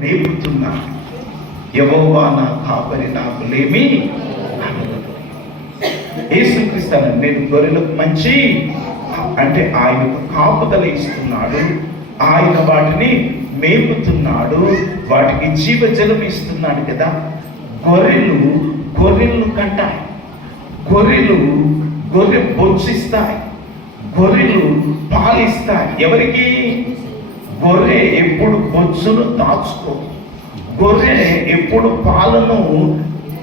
మేపుతున్నా, యెహోవా నా కాపరి, నాకు లేమి. యేసుక్రీస్తు నేను గొర్రెలకు మంచి అంటే ఆయన కాపుదల ఇస్తున్నాడు, ఆయన వాటిని మేపుతున్నాడు, వాటికి జీవజలం ఇస్తున్నాడు కదా. గొర్రెలు కంటాయి, గొర్రె బొచ్చిస్తాయి, గొర్రెలు పాలిస్తాయి. ఎవరికి? గొర్రె ఎప్పుడు బొచ్చును దాచుకో, గొర్రె ఎప్పుడు పాలను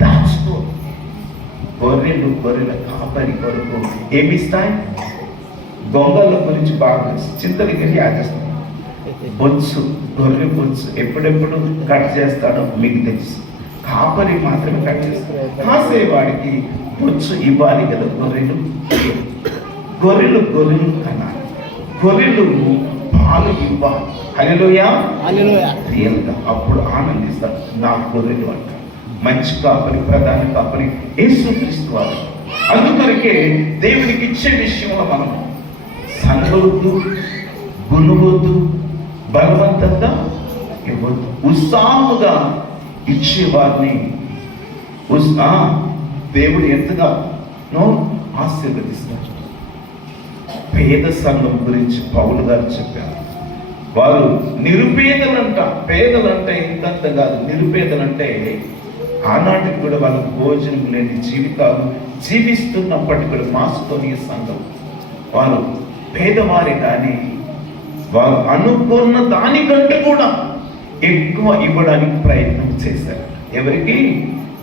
దాచుకో. గొర్రెల కాపరి కొరకు ఏమిస్తాయి? గొంగళ్ళ గురించి బాగా చింతలకి ఆదేస్తాం. బొచ్చు, గొర్రె బొచ్చు ఎప్పుడెప్పుడు కట్ చేస్తాడో మీకు తెలుసు. కాపరి మాత్రమే కట్ చేస్తాడు. కాసేవాడికి బొచ్చు ఇవ్వాలి కదా. గొర్రెలు కనాలి, గొర్రెలు పాలు ఇవ్వాలి. హల్లెలూయా. రియల్గా అప్పుడు ఆనందిస్తారు. నా గొర్రెలు అంటారు. మంచి కాపరి, ప్రధాన కాపరి యేసుక్రీస్తు వారు. అందుకొరకే దేవునికి ఇచ్చే విషయంలో మనం సనగొద్దు, గునుగొద్దు, బలవంతంగా ఇవ్వద్దు. ఉత్సాహముగా ఇచ్చేవారిని దేవుడు ఎంతగానో ఆశీర్వదిస్తాడు. పేద సంఘం గురించి పౌలు గారు చెప్పారు. వారు నిరుపేదలంట. పేదలంటే ఇంతంత కాదు, నిరుపేదలంటే ఆనాటికి కూడా వాళ్ళ భోజనం లేని జీవితాలు జీవిస్తున్నప్పటికీ కూడా మాస్కోనియ సంఘం వారు పేదవారే, కానీ వారు అనుకున్న దానికంటే కూడా ఎక్కువ ఇవ్వడానికి ప్రయత్నం చేశారు. ఎవరికి?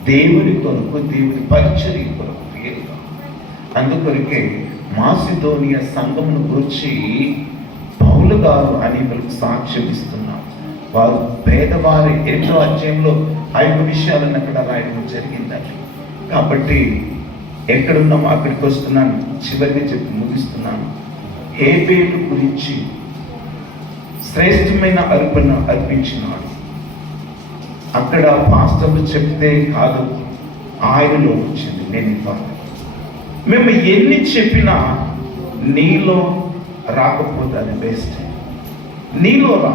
దేవుని కొరకు, దేవుని పరిచర్య కొరకు. అందుకొరకే మాసిదోనియ సంఘమును గురించి పౌలు గారు అనేకులకు సాక్ష్యం ఇస్తున్నారు. వారు పేదవారి 8వ అధ్యాయంలో 5 విషయాలను అక్కడ రాయడం జరిగిందండి. కాబట్టి ఎక్కడున్నామో అక్కడికి వస్తున్నాను, చివరిగా చెప్పి ముగిస్తున్నాను. హేబేలు గురించి శ్రేష్టమైన అర్పణ అర్పించినాడు. అక్కడ పాస్టర్లు చెప్తే కాదు, ఆయనలో వచ్చింది. మేము ఎన్ని చెప్పినా నీలో రాకపోతే అది బెస్ట్. నీలో రా.